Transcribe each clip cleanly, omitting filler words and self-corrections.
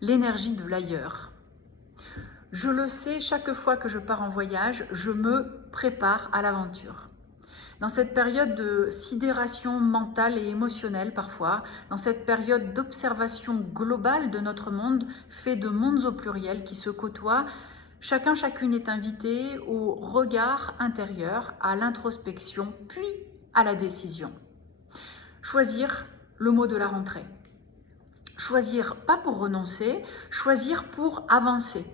l'énergie de l'ailleurs. Je le sais, chaque fois que je pars en voyage, je me prépare à l'aventure. Dans cette période de sidération mentale et émotionnelle parfois, dans cette période d'observation globale de notre monde, fait de mondes au pluriel qui se côtoient, chacun, chacune est invité au regard intérieur, à l'introspection, puis à la décision. Choisir le mot de la rentrée. Choisir pas pour renoncer, choisir pour avancer.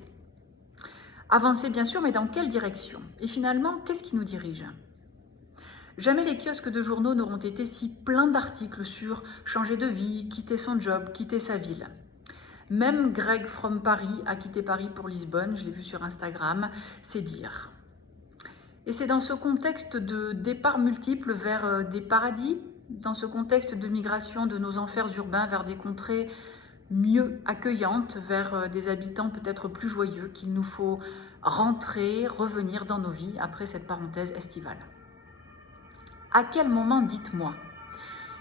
Avancer bien sûr, mais dans quelle direction? Et finalement, qu'est-ce qui nous dirige? Jamais les kiosques de journaux n'auront été si pleins d'articles sur changer de vie, quitter son job, quitter sa ville. Même Greg from Paris a quitté Paris pour Lisbonne, je l'ai vu sur Instagram, c'est dire. Et c'est dans ce contexte de départ multiples vers des paradis, dans ce contexte de migration de nos enfers urbains vers des contrées mieux accueillantes, vers des habitants peut-être plus joyeux, qu'il nous faut rentrer, revenir dans nos vies après cette parenthèse estivale. À quel moment, dites-moi,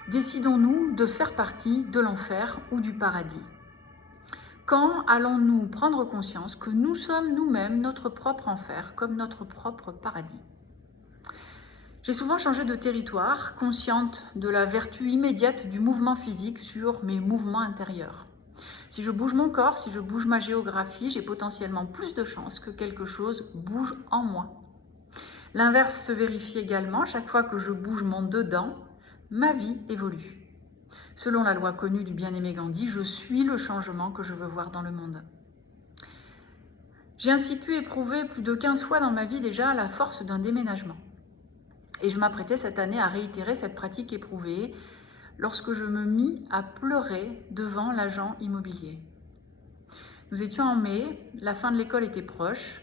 décidons-nous de faire partie de l'enfer ou du paradis? Quand allons-nous prendre conscience que nous sommes nous-mêmes notre propre enfer comme notre propre paradis? J'ai souvent changé de territoire, consciente de la vertu immédiate du mouvement physique sur mes mouvements intérieurs. Si je bouge mon corps, si je bouge ma géographie, j'ai potentiellement plus de chances que quelque chose bouge en moi. L'inverse se vérifie également, chaque fois que je bouge mon dedans, ma vie évolue. Selon la loi connue du bien-aimé Gandhi, je suis le changement que je veux voir dans le monde. J'ai ainsi pu éprouver plus de 15 fois dans ma vie déjà la force d'un déménagement. Et je m'apprêtais cette année à réitérer cette pratique éprouvée lorsque je me mis à pleurer devant l'agent immobilier. Nous étions en mai, la fin de l'école était proche,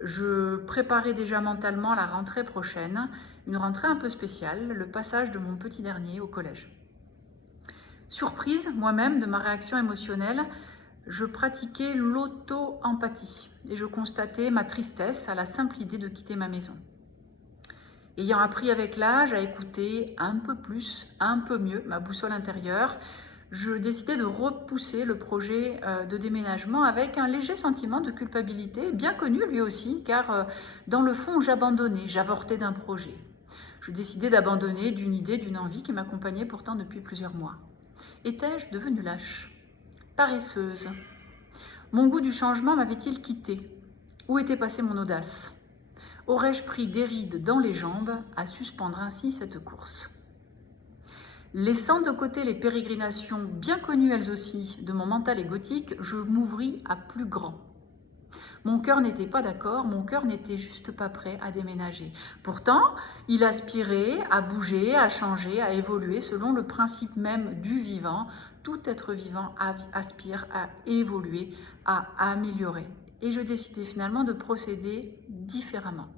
je préparais déjà mentalement la rentrée prochaine, une rentrée un peu spéciale, le passage de mon petit dernier au collège. Surprise moi-même de ma réaction émotionnelle, je pratiquais l'auto-empathie et je constatais ma tristesse à la simple idée de quitter ma maison. Ayant appris avec l'âge à écouter un peu plus, un peu mieux ma boussole intérieure, je décidai de repousser le projet de déménagement avec un léger sentiment de culpabilité, bien connu lui aussi, car dans le fond j'abandonnais, j'avortais d'un projet. Je décidai d'abandonner d'une idée, d'une envie qui m'accompagnait pourtant depuis plusieurs mois. Étais-je devenue lâche, paresseuse? Mon goût du changement m'avait-il quitté? Où était passée mon audace? Aurais-je pris des rides dans les jambes à suspendre ainsi cette course? Laissant de côté les pérégrinations bien connues elles aussi de mon mental égotique, je m'ouvris à plus grand. Mon cœur n'était pas d'accord, mon cœur n'était juste pas prêt à déménager. Pourtant, il aspirait à bouger, à changer, à évoluer selon le principe même du vivant. Tout être vivant aspire à évoluer, à améliorer. Et je décidai finalement de procéder différemment.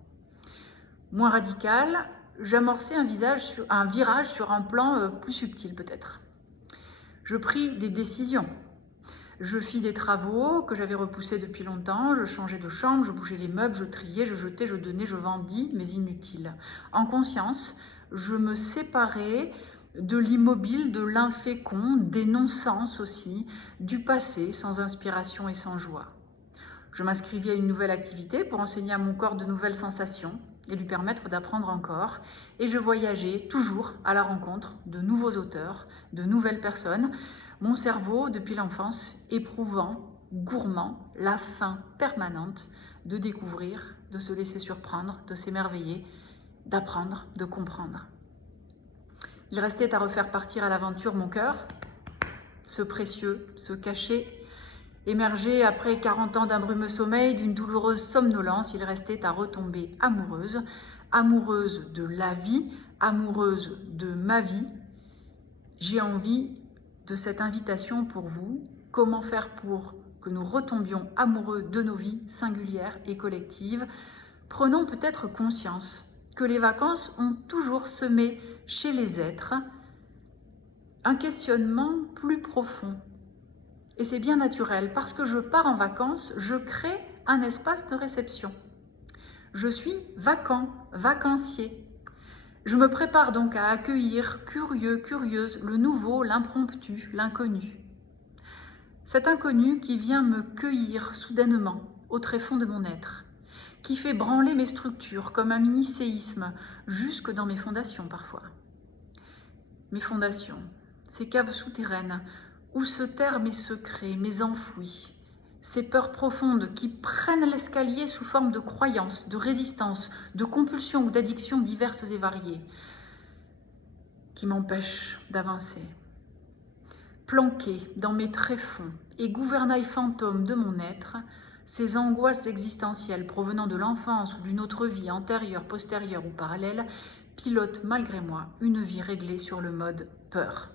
Moins radical, j'amorçais un virage sur un plan plus subtil peut-être. Je pris des décisions. Je fis des travaux que j'avais repoussés depuis longtemps, je changeais de chambre, je bougeais les meubles, je triais, je jetais, je donnais, je vendis, mais inutile. En conscience, je me séparais de l'immobile, de l'infécond, des non-sens aussi, du passé sans inspiration et sans joie. Je m'inscrivis à une nouvelle activité pour enseigner à mon corps de nouvelles sensations et lui permettre d'apprendre encore. Et je voyageais toujours à la rencontre de nouveaux auteurs, de nouvelles personnes. Mon cerveau, depuis l'enfance, éprouvant, gourmand, la faim permanente de découvrir, de se laisser surprendre, de s'émerveiller, d'apprendre, de comprendre. Il restait à refaire partir à l'aventure mon cœur, ce précieux, ce caché, émergé après 40 ans d'un brumeux sommeil, d'une douloureuse somnolence, il restait à retomber amoureuse, amoureuse de la vie, amoureuse de ma vie. J'ai envie de cette invitation pour vous, comment faire pour que nous retombions amoureux de nos vies singulières et collectives. Prenons peut-être conscience que les vacances ont toujours semé chez les êtres un questionnement plus profond. Et c'est bien naturel, parce que je pars en vacances, je crée un espace de réception. Je suis vacant, vacancier. Je me prépare donc à accueillir, curieux, curieuse, le nouveau, l'impromptu, l'inconnu. Cet inconnu qui vient me cueillir soudainement au tréfonds de mon être, qui fait branler mes structures comme un mini-séisme jusque dans mes fondations parfois. Mes fondations, ces caves souterraines où se terrent mes secrets, mes enfouis, ces peurs profondes qui prennent l'escalier sous forme de croyances, de résistances, de compulsions ou d'addictions diverses et variées, qui m'empêchent d'avancer. Planquées dans mes tréfonds et gouvernails fantômes de mon être, ces angoisses existentielles provenant de l'enfance ou d'une autre vie antérieure, postérieure ou parallèle pilotent malgré moi une vie réglée sur le mode peur.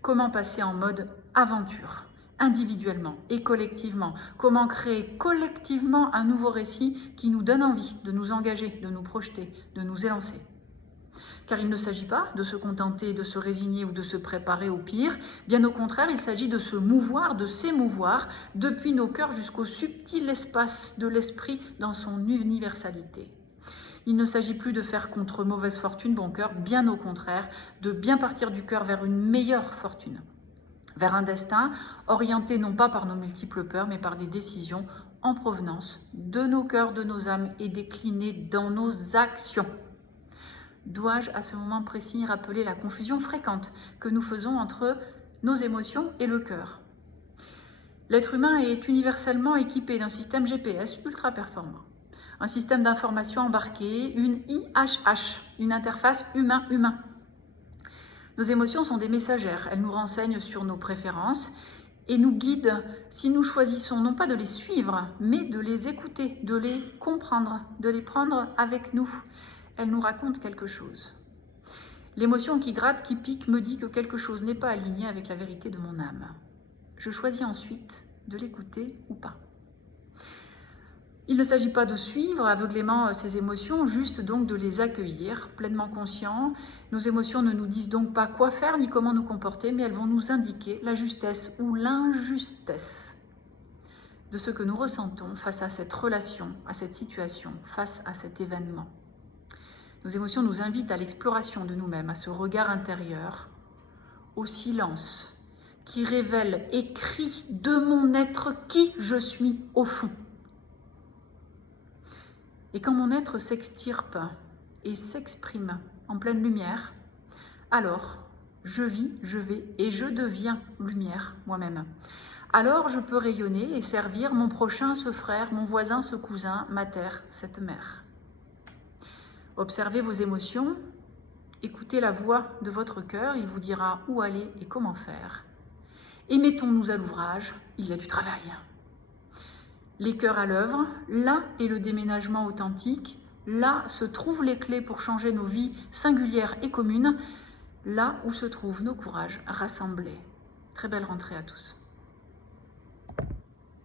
Comment passer en mode aventure, individuellement et collectivement? Comment créer collectivement un nouveau récit qui nous donne envie de nous engager, de nous projeter, de nous élancer? Car il ne s'agit pas de se contenter, de se résigner ou de se préparer au pire. Bien au contraire, il s'agit de se mouvoir, de s'émouvoir depuis nos cœurs jusqu'au subtil espace de l'esprit dans son universalité. Il ne s'agit plus de faire contre mauvaise fortune bon cœur, bien au contraire, de bien partir du cœur vers une meilleure fortune, vers un destin orienté non pas par nos multiples peurs, mais par des décisions en provenance de nos cœurs, de nos âmes et déclinées dans nos actions. Dois-je à ce moment précis rappeler la confusion fréquente que nous faisons entre nos émotions et le cœur? L'être humain est universellement équipé d'un système GPS ultra performant, un système d'information embarqué, une IHH, une interface humain-humain. Nos émotions sont des messagères, elles nous renseignent sur nos préférences et nous guident si nous choisissons non pas de les suivre, mais de les écouter, de les comprendre, de les prendre avec nous. Elle nous raconte quelque chose. L'émotion qui gratte, qui pique, me dit que quelque chose n'est pas aligné avec la vérité de mon âme. Je choisis ensuite de l'écouter ou pas. Il ne s'agit pas de suivre aveuglément ces émotions, juste donc de les accueillir, pleinement conscients. Nos émotions ne nous disent donc pas quoi faire ni comment nous comporter, mais elles vont nous indiquer la justesse ou l'injustesse de ce que nous ressentons face à cette relation, à cette situation, face à cet événement. Nos émotions nous invitent à l'exploration de nous-mêmes, à ce regard intérieur, au silence qui révèle et crie de mon être qui je suis au fond. Et quand mon être s'extirpe et s'exprime en pleine lumière, alors je vis, je vais et je deviens lumière moi-même. Alors je peux rayonner et servir mon prochain, ce frère, mon voisin, ce cousin, ma terre, cette mère. Observez vos émotions, écoutez la voix de votre cœur, il vous dira où aller et comment faire. Et mettons-nous à l'ouvrage, il y a du travail. Les cœurs à l'œuvre, là est le déménagement authentique, là se trouvent les clés pour changer nos vies singulières et communes, là où se trouvent nos courages rassemblés. Très belle rentrée à tous.